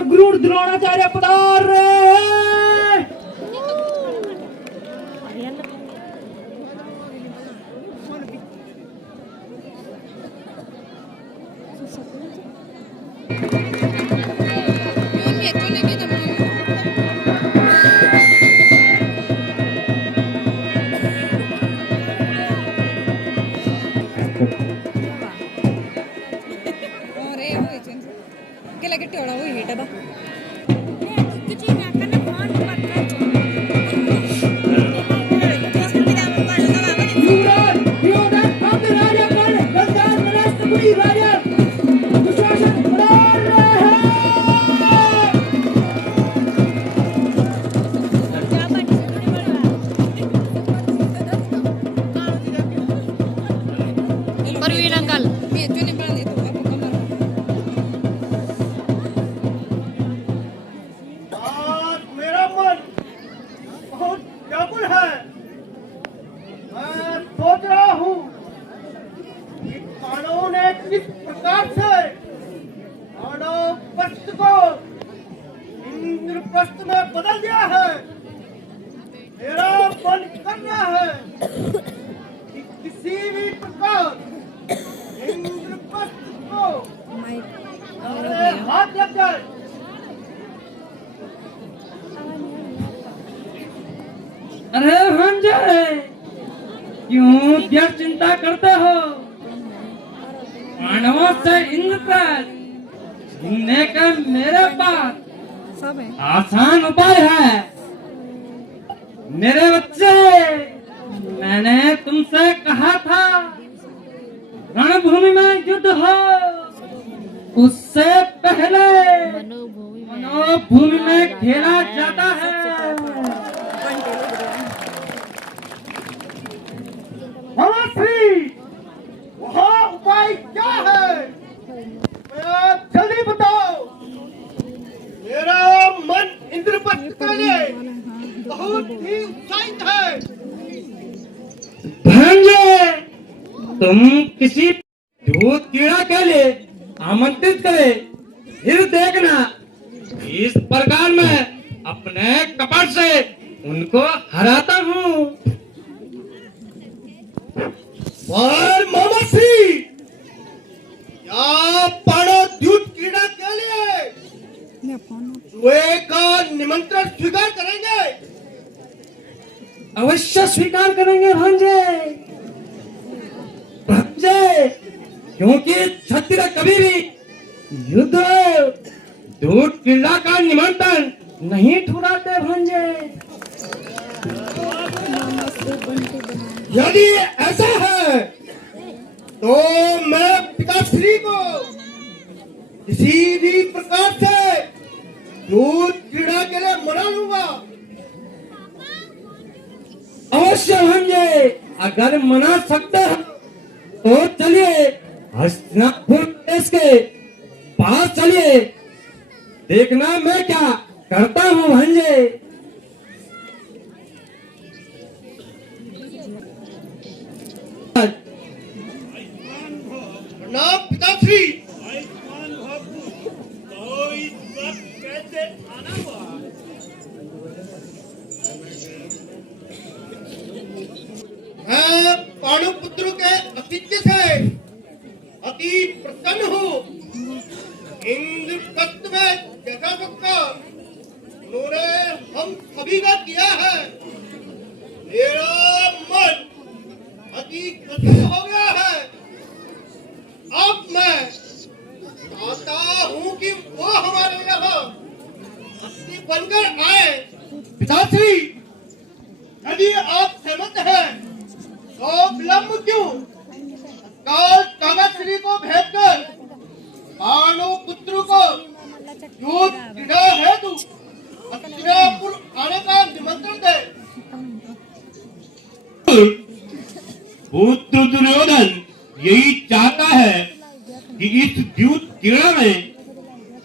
गुरु द्रोणाचार्य पधार रहे हैं। इंद्रप्रस्थ में बदल दिया है। मेरा मन कर रहा है कि किसी भी प्रकार इंद्रप्रस्थ को मेरे हाथ लग जाए। अरे संजय, क्यों व्यर्थ चिंता करते हो? पांडवों से इंद्रप्रस्थ छीनने का मेरे पास आसान उपाय है। मेरे बच्चे, मैंने तुमसे कहा था रणभूमि में युद्ध हो उससे पहले मनोभूमि में खेला जाता है। वहाँ उपाय क्या है? जल्दी बताओ। मेरा मन इंद्रप्रस्थ के लिए बहुत ही उत्साहित है। भांजे, तुम किसी दूध कीड़ा के लिए आमंत्रित करे, फिर देखना इस प्रकार मैं अपने कपट से उनको हराता हूँ। और मामाश्री, क्या पांडव दूध कीड़ा के लिए चूहे का निमंत्रण स्वीकार करेंगे? अवश्य स्वीकार करेंगे भांजे। भांजे, क्योंकि क्षत्रिय कभी भी युद्ध दूध कीड़ा का निमंत्रण नहीं ठुराते भांजे। यदि ऐसा है तो मैं पिताश्री को किसी भी प्रकार से दूध कीड़ा के लिए मना लूंगा। अवश्य भांजे, अगर मना सकते हैं तो चलिए हस्तिनापुर देश के पास चलिए, देखना मैं क्या करता हूँ भांजे। ना पिताश्री, मैं पांडु पुत्र के अस्तित्व से अति प्रसन्न हूँ। इंद्रप्रस्थ में जैसा सबका उन्होंने हम सभी का किया है, मेरा मन अति प्रसन्न हो गया है। अब मैं चाहता हूँ कि वो हमारे यहाँ अस्थि बनकर आए। पिताश्री, यदि आप सहमत हैं तो विलंब क्यों? काल कागाश्री को भेजकर पांडु पुत्र को युद्ध क्रीड़ा हेतु हस्तिनापुर आने का निमंत्रण दे। पुत्र दुर्योधन यही चाहता है कि इस युद्ध क्रीड़ा में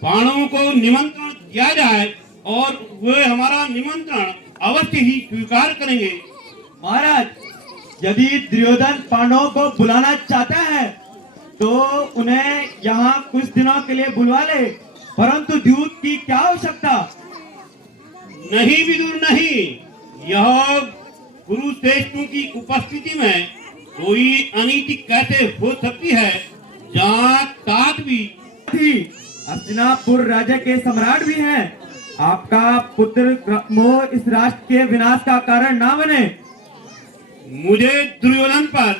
पांडवों को निमंत्रण दिया जाए और वे हमारा निमंत्रण अवश्य ही स्वीकार करेंगे। महाराज, यदि दुर्योधन पांडवों को बुलाना चाहता है तो उन्हें यहाँ कुछ दिनों के लिए बुलवा ले, परंतु दूत की क्या आवश्यकता? नहीं विदुर नहीं, यह गुरु श्रेष्ठों की उपस्थिति में कोई अनीति कैसे हो सकती है? जहाँ तात भी हस्तिनापुर राज्य के सम्राट भी हैं। आपका पुत्र मोह इस राष्ट्र के विनाश का कारण ना बने। मुझे दुर्योधन पर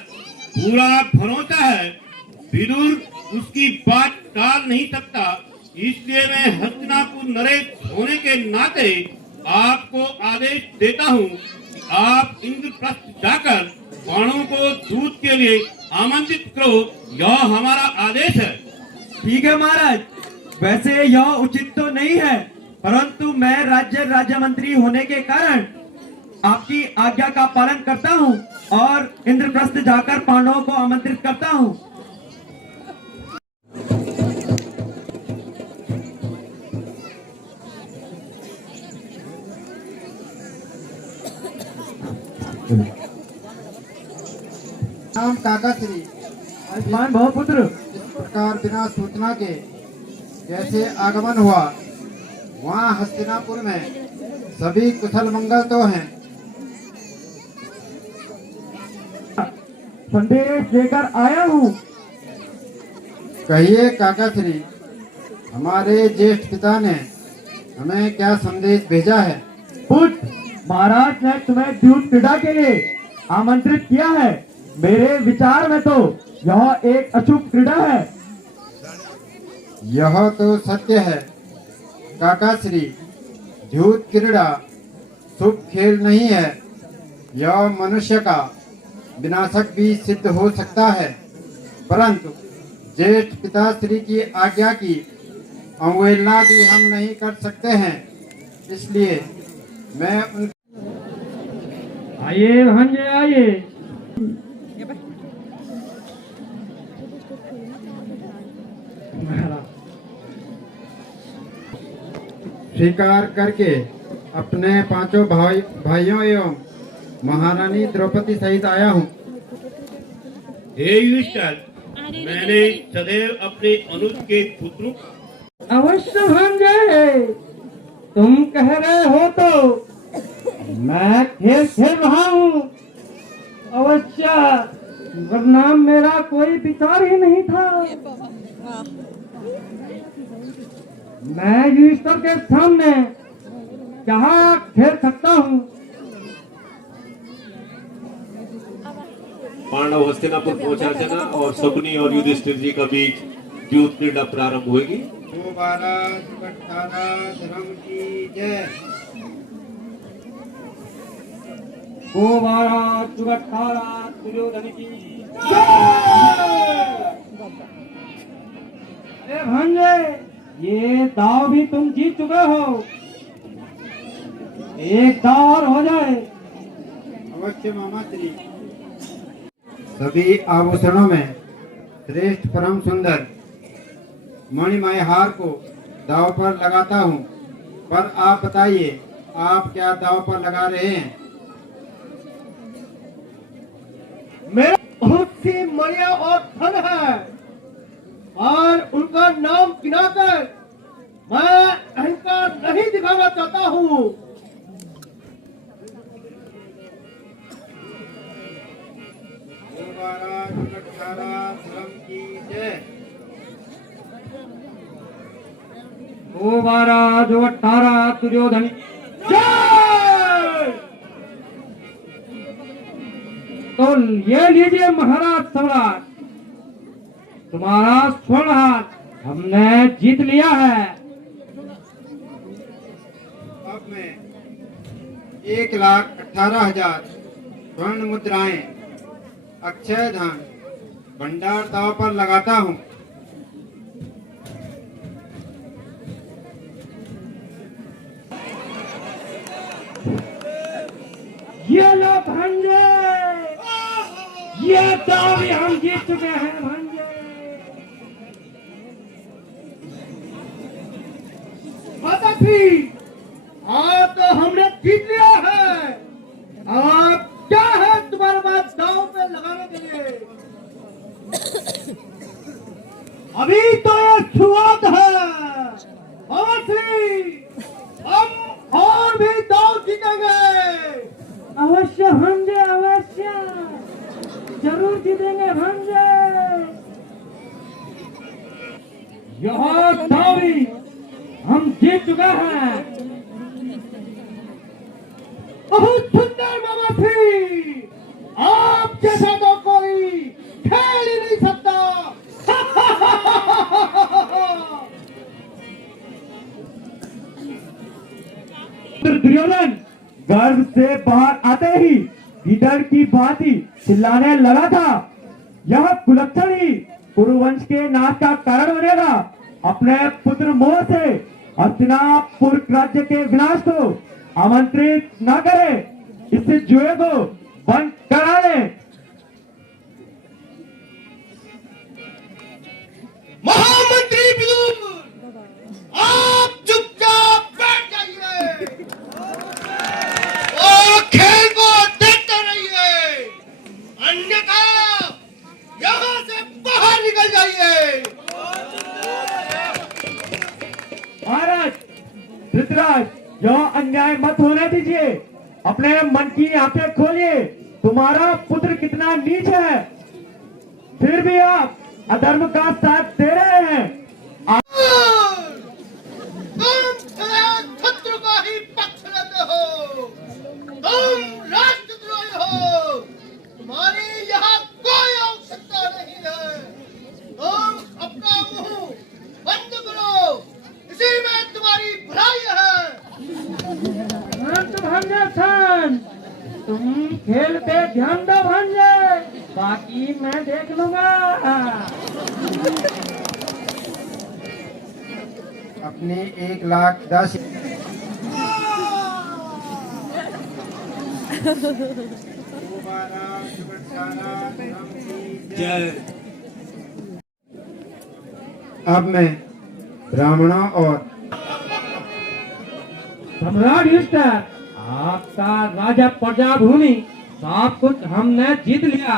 पूरा भरोसा है। विदुर उसकी बात टाल नहीं सकता, इसलिए मैं हस्तिनापुर नरेश होने के नाते आपको आदेश देता हूँ कि आप इंद्रप्रस्थ जाकर पांडवों को दूत के लिए आमंत्रित करो। यह हमारा आदेश है। ठीक है महाराज, वैसे यह उचित तो नहीं है, परंतु मैं राज्य मंत्री होने के कारण आपकी आज्ञा का पालन करता हूँ और इंद्रप्रस्थ जाकर पांडवों को आमंत्रित करता हूँ। नाम काका श्री आयुष्मान भव पुत्र। इस प्रकार बिना सूचना के जैसे आगमन हुआ, वहाँ हस्तिनापुर में सभी कुशल मंगल तो हैं। संदेश लेकर आया हूँ। कहिए काका श्री, हमारे ज्येष्ठ पिता ने हमें क्या संदेश भेजा है? पुत्र, महाराज ने तुम्हें द्यूत क्रीड़ा के लिए आमंत्रित किया है। मेरे विचार में तो यह एक अशुभ क्रीड़ा है। यह तो सत्य है काका श्री, द्यूत क्रीड़ा शुभ खेल नहीं है। यह मनुष्य का विनाशक भी सिद्ध हो सकता है, परंतु ज्येष्ठ पिताश्री की आज्ञा की अवहेलना भी हम नहीं कर सकते हैं। इसलिए मैं उन आइए भांजे आइए। स्वीकार करके अपने पांचों भाइयों एवं महारानी द्रौपदी सहित आया हूँ। हे युधिष्ठिर, मैंने सदैव अपने अनुज के पुत्रों अवश्य भांजे, तुम कह रहे हो तो मैं खेल खेल रहा हूँ। अवश्य, वरना मेरा कोई विचार ही नहीं था। मैं युधिष्ठिर के सामने क्या खेल सकता हूँ? पांडव हस्तिनापुर पहुंचा जाना और शकुनी और युधिष्ठिर जी का बीच द्यूत क्रीड़ा प्रारंभ होगी। दोबारा सुकट्ठारा धर्म की जय। गोबारा चुगठारा दुर्योधन की जय। ए भांजे, ये दाव भी तुम जीत चुके हो। एक दाव और हो जाए। अवश्य मामा श्री। सभी आभूषणों में श्रेष्ठ परम सुंदर मणिमय हार को दाव पर लगाता हूँ, पर आप बताइए, आप क्या दाव पर लगा रहे हैं? मेरा बहुत सी मणिया और धन है, और उनका नाम गिनाकर मैं अहंकार नहीं दिखाना चाहता हूँ। दोबारा सुकट्ठारा धर्म की जय। गोबारा चुगठारा दुर्योधन की जय। तो ये लीजिए महाराज सम्राट, तुम्हारा स्वर्ण हार हमने जीत लिया है। अब मैं 1,18,000 स्वर्ण मुद्राएं अक्षय धन भंडार दाव पर लगाता हूँ। ये लो भांजे, ये दाव भी हम जीत चुके हैं भांजे। माताश्री, आप तो हमने जीत लिया है। आप क्या है तुम्हारे पास दाव पे लगाने के लिए? अभी तो ये शुरुआत है। बाबा श्री, हम और भी दाव जीतेंगे। अवश्य भांजे, अवश्य जरूर जीतेंगे भांजे। यह दावी हम जीत चुके हैं। बहुत सुंदर बाबा श्री, आप जैसा तो कोई खेल ही नहीं सकता। दुर्योधन गर्व से बाहर आते ही गिदड़ की भांति चिल्लाने लगा था, यह कुलक्षण ही कुरुवंश के नाश का कारण बनेगा। अपने पुत्र मोह से हस्तिनापुर राज्य के विनाश को आमंत्रित न करे, इस जुए को बंद करा ले। महामंत्री विदुर, आप चुपचाप बैठ जाइए और खेल को देखते रहिए, अन्यथा यहाँ से बाहर निकल जाइए। महाराज धृतराज, यह अन्याय मत होने दीजिए। अपने मन की आंखें खोलिए। तुम्हारा पुत्र कितना नीच है, फिर भी आप अधर्म का साथ दे रहे हैं। तुम शत्रु का ही पक्ष लेते हो, तुम राष्ट्रद्रोही हो, तुम्हारी यहाँ कोई आवश्यकता नहीं है। तुम अपना मुंह बंद करो, इसी में तुम्हारी भलाई है। शांत भांजे शांत, तुम खेल पे ध्यान दो भांजे, बाकी मैं देख लूंगा। अपने 1,10,000 अब मैं ब्राह्मणों और सम्राट युष्ट, आपका राजा प्रजा भूमि सब कुछ हमने जीत लिया।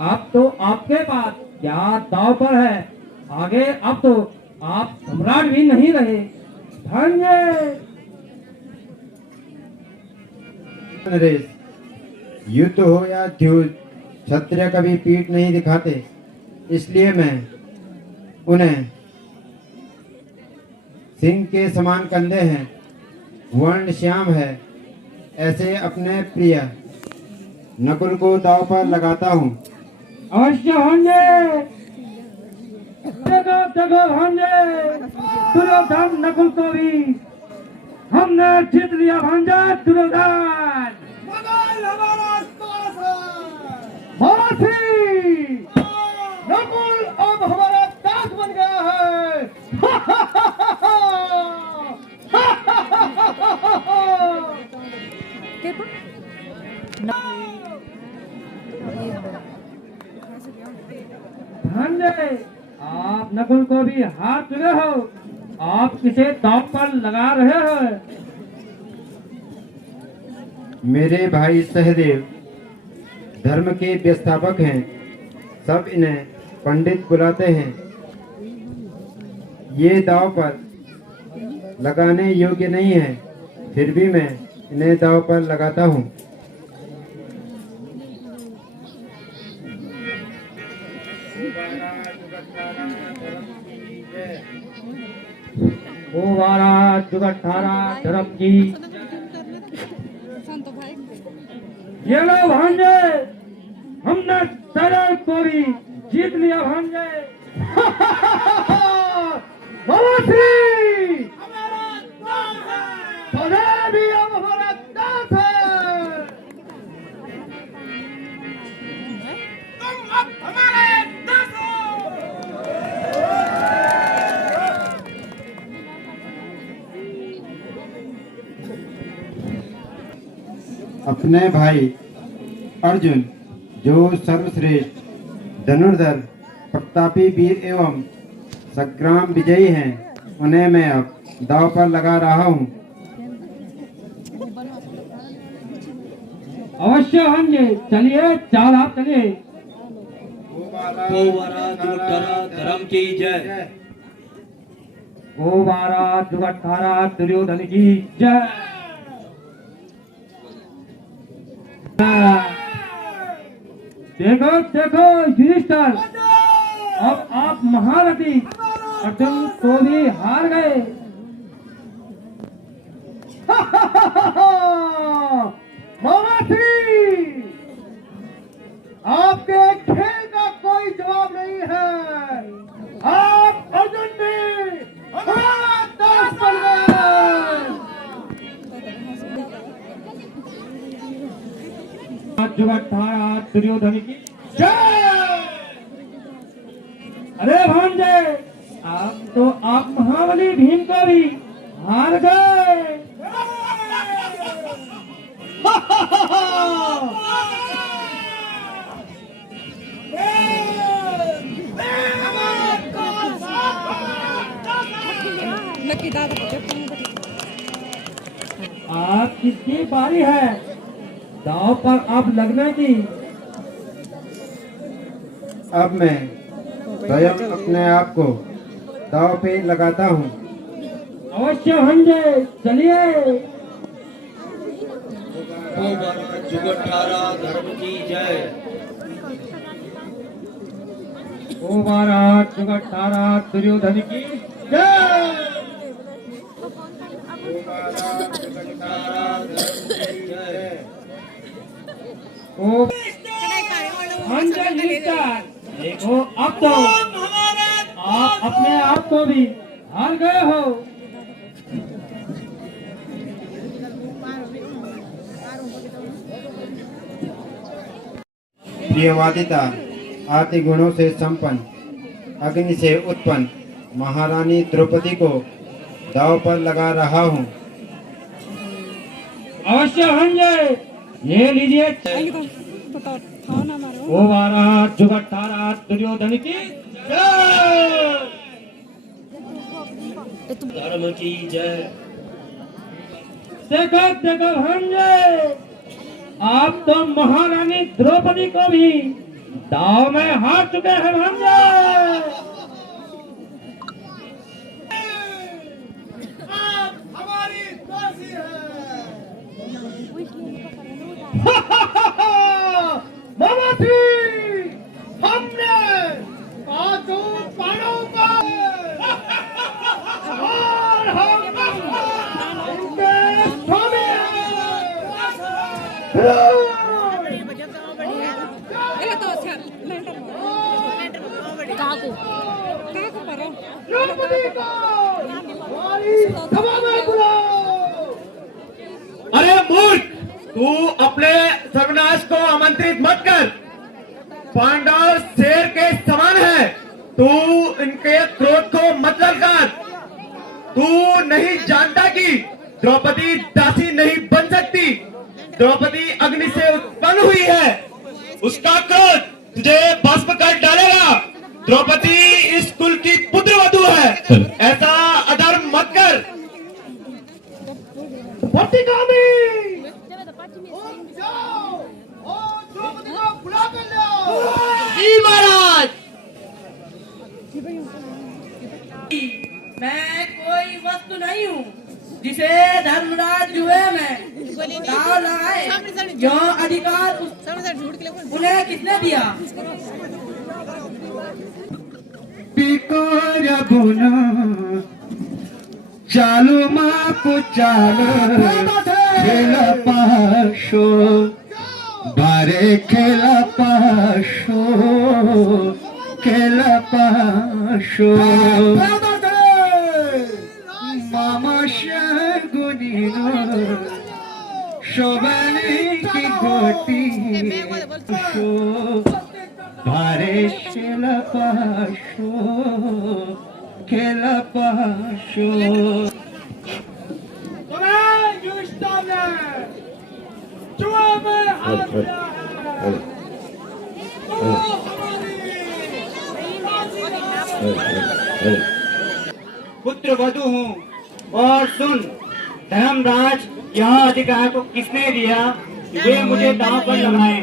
अब तो आपके पास क्या दाव पर है? आगे अब तो आप सम्राट भी नहीं रहे। भांजे नरेश, युद्ध हो या द्यूत, क्षत्रिय कभी पीठ नहीं दिखाते। इसलिए मैं उन्हें सिंह के समान कंधे हैं, वर्ण श्याम है, ऐसे अपने प्रिय नकुल को दाव पर लगाता हूँ। अवश्य भांजे, देखो देखो भांजे, दुर्योधन नकुल को भी हमने जीत लिया। भांजे दुर्योधन मगल हमारा दास है। महाराज, नकुल अब हमारा दास बन गया है। भांजे, आप नकुल को भी हार चुके हो, आप किसे दांव पर लगा रहे हो? मेरे भाई सहदेव धर्म के व्यवस्थापक हैं, सब इन्हें पंडित बुलाते हैं। ये दाव पर लगाने योग्य नहीं है, फिर भी मैं इन्हें दाव पर लगाता हूँ। वो वारा जुगठारा धर्म की। ये लो भांजे, हमने सरल को भी जीत लिया। भांजे बाबा श्री, सदैव ही अब हमारा दास है। तुम अब हमारे दास हो। अपने भाई अर्जुन, जो सर्वश्रेष्ठ धनुर्धर, प्रतापी वीर एवं संग्राम विजयी हैं, उन्हें मैं अब दाव पर लगा रहा हूँ। अवश्य भांजे, चलिए चाल आप चलिए। वो वाला गोवारा जुगट्ठारा धर्म की जय। गोवारा जुगट्ठारा दुर्योधन की जय। देखो देखो युधिष्ठिर, अब आप महारथी अर्जुन को भी हार गए। महारथी, आपके खेल का कोई जवाब नहीं है। आप अर्जुन में हमारा दास बन गए। जुगट्ठारा दुर्योधन की जय। अरे भांजे, आप महाबली भीम को भी हार गए। आप किसकी बारी है दांव पर अब लगने की? अब मैं स्वयं अपने आप को दांव पे लगाता हूँ। अवश्य हंजे, चलिए। जुगट्ठारा धर्म की जय। गोवारा जुगट्ठारा दुर्योधन की जय। देखो अब तो आप अपने आप को भी हार गए हो। प्रियवादिता आदि गुणों से संपन्न अग्नि से उत्पन्न महारानी द्रौपदी को दांव पर लगा रहा हूँ। अवश्य हंजे, ये लीजिए। गोवारा जुगट्ठारा दुर्योधन की जय। धर्म की जय। देखो देखो हंजे, आप तो महारानी द्रौपदी को भी दांव में हार चुके हैं हंजे। आप हमारी दासी है। महारथी, हमने पांचों पांडवों को और हम इनके स्वामी द्रौपदी को हमारी सभा में बुलाओ। अरे मूर्ख, तू अपने सर्वनाश को आमंत्रित मत कर। पांडव शेर के समान है, तू इनके क्रोध को मत कर। तू नहीं जानता कि द्रौपदी दासी नहीं बन सकती। द्रौपदी अग्नि से उत्पन्न हुई है, उसका क्रोध तुझे भस्म कर डालेगा। द्रौपदी इस कुल की पुत्र वधू है, ऐसा अधर्म मत कर। प्रतिगामी, तुम जाओ और द्रौपदी को बुला कर लाओ। जी महाराज। मैं कोई वस्तु नहीं हूँ जिसे धर्मराज जुए में दांव लगाए। यह अधिकार उन्हें किसने दिया? चालो माँ को चालो खेला पाशो बारे खेला पाशो खेला पाशो मामा शगुनिनो शोभनी की गोटी बारे खेला पाशो खेला पाशो। पुत्र वधू हूँ और सुन धर्मराज, यह अधिकार को किसने दिया? वे मुझे दांव पर लगाए।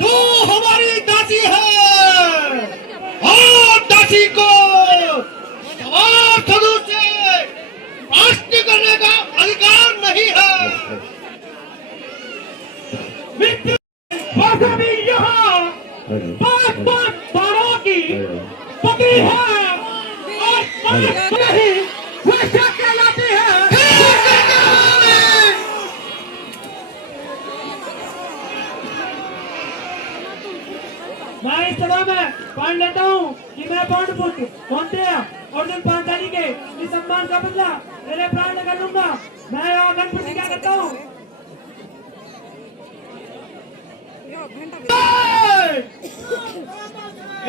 तू हमारी दासी है और दासी को सवार सदू से राष्ट्र करने का अधिकार नहीं है। वैसे भी यहाँ पांच बारों की पति है और पांच नहीं वैसा कहलाती है। मैं इस सभा में मान लेता हूँ कि मैं पांडुपुत्र कौंतेय अर्जुन पांचाली के इस सम्मान का बदला मेरे प्राण कर लूंगा। मैं आगन प्रतिज्ञा करता हूँ।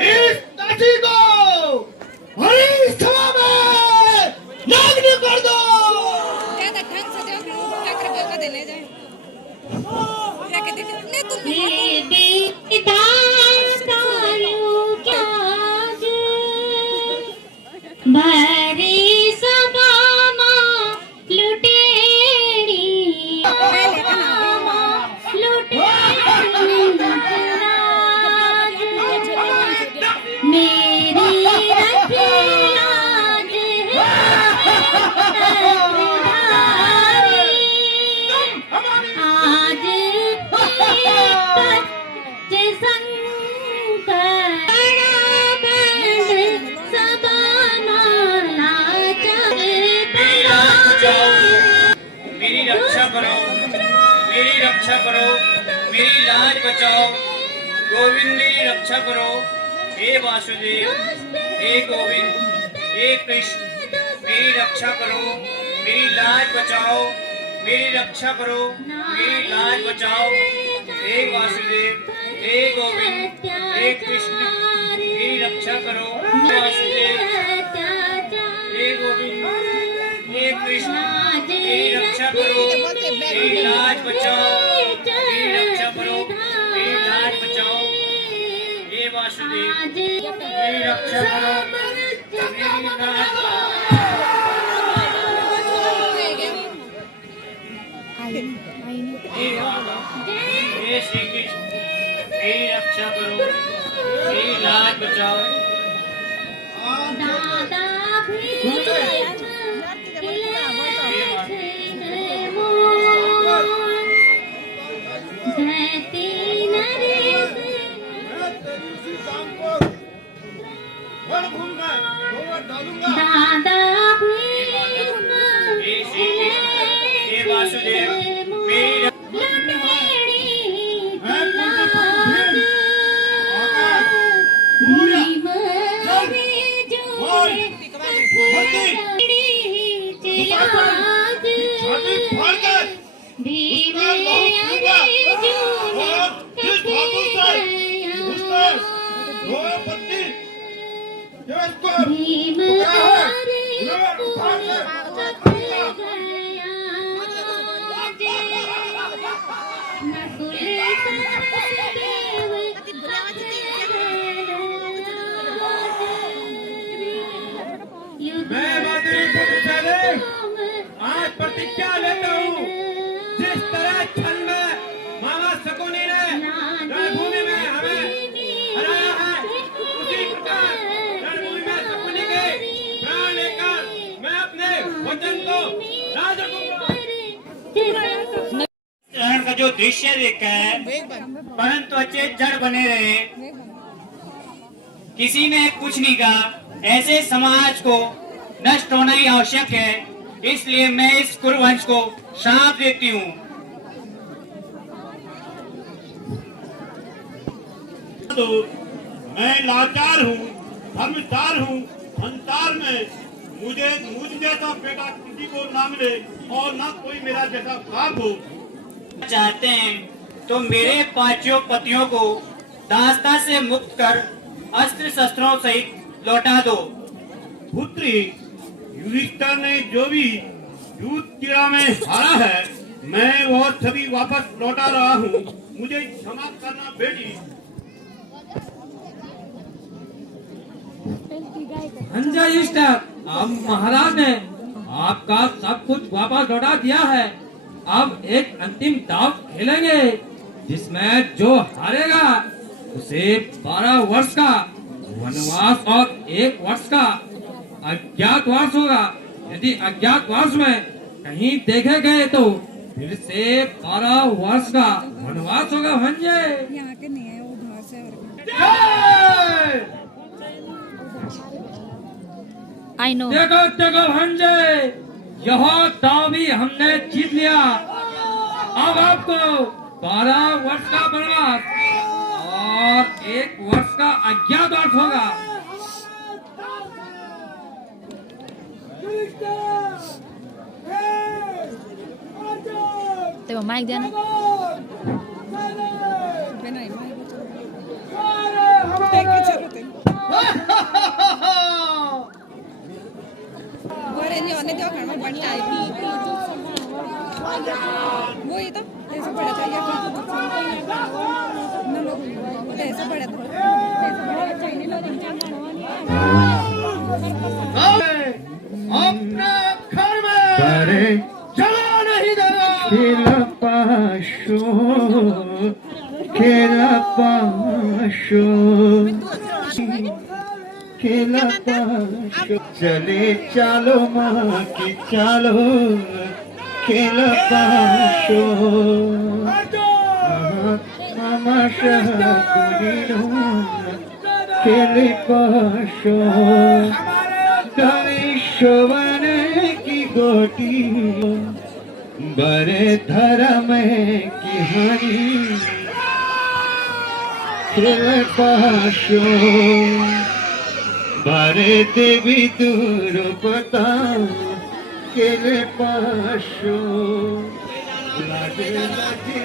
इस दासी को हरी सभा में नागनी कर दो। भरी सभा मां लुटेरी मेरी रखियाज आज मेरी रक्षा करो, मेरी रक्षा करो, मेरी लाज बचाओ। गोविंद मेरी रक्षा करो। हे वासुदेव, हे गोविंद, हे कृष्ण मेरी रक्षा करो, मेरी लाज बचाओ। मेरी रक्षा करो, मेरी लाज बचाओ। हे वासुदेव, हे गोविंद, हे कृष्ण मेरी रक्षा करो। वासुदेव, हे गोविंद, हे कृष्ण मेरी रक्षा करो, मेरी लाज बचाओ। मेरी रक्षा करो, मेरी लाज बचाओ। हे वासुदेव, मेरी रक्षा करो, मेरी लाज हे श्री कृष्ण मेरी रक्षा करो, मेरी लाज बचाओ। वासुदेव मेरी आज प्रतिज्ञा लेता हूँ, जिस तरह छल में मामा शकुनी ने रणभूमि में हमें हराया है, उसी प्रकार रणभूमि में शकुनी के प्राण लेकर मैं अपने वचन को राज रखूंगा। ग्रहण का जो दृश्य देखा है, परंतु अचेत जड़ बने रहे। किसी ने कुछ नहीं कहा, ऐसे समाज को नष्ट होना ही आवश्यक है। इसलिए मैं इस कुरुवंश को श्राप देती हूँ। तो मैं लाचार हूँ, धर्मचार हूँ। संसार में मुझ जैसा बेटा किसी को ना मिले और ना कोई मेरा जैसा बाप हो। चाहते हैं तो मेरे पांचों पतियों को दास्ता से मुक्त कर अस्त्र शस्त्रों सहित लौटा दो। पुत्री, युधिष्ठिर ने जो भी युद्ध क्रीड़ा में हारा है, मैं वो सभी वापस लौटा रहा हूँ। मुझे क्षमा करना बेटी। युधिष्ठिर, अब महाराज ने आपका सब कुछ वापस लौटा दिया है। अब एक अंतिम दांव खेलेंगे, जिसमें जो हारेगा उसे 12 वर्ष का वनवास और 1 वर्ष का अज्ञातवास होगा। यदि अज्ञातवास में कहीं देखे गए तो फिर से 12 वर्ष का वनवास होगा। भंजे यहाँ के नहीं है, वो बाहर से आई नो। देखो देखो भंजे, यह दांव भी हमने जीत लिया। अब आपको 12 वर्ष का वनवास और 1 वर्ष का अज्ञातवास होगा। तो माइक देना। वो ये तो ऐसे पड़ा था, ऐसे पड़ा अपना घर में चला नहीं देगा। खेला पाशो खेला पाशो चले चालो माँ की चालो खेला पाशो मामा शहर खेले पाशो शोवन की गोटी बड़े धर्म की हानि खेल पाशो बड़े देवी दूर पता खेल पाशो लागे लागे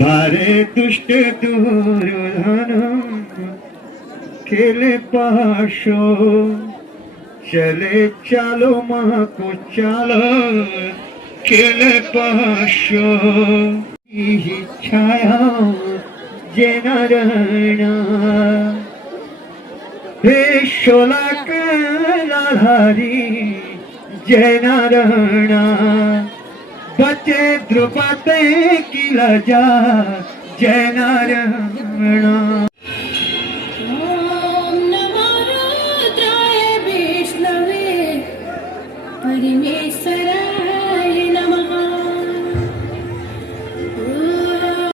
बारे दुष्ट दुर्योधन खेले पाशो चले चालो माँ को चालो खेले पाशो छाया जय नारायण हे शोला लाधारी जय नारायण बचे द्रुपद की लजा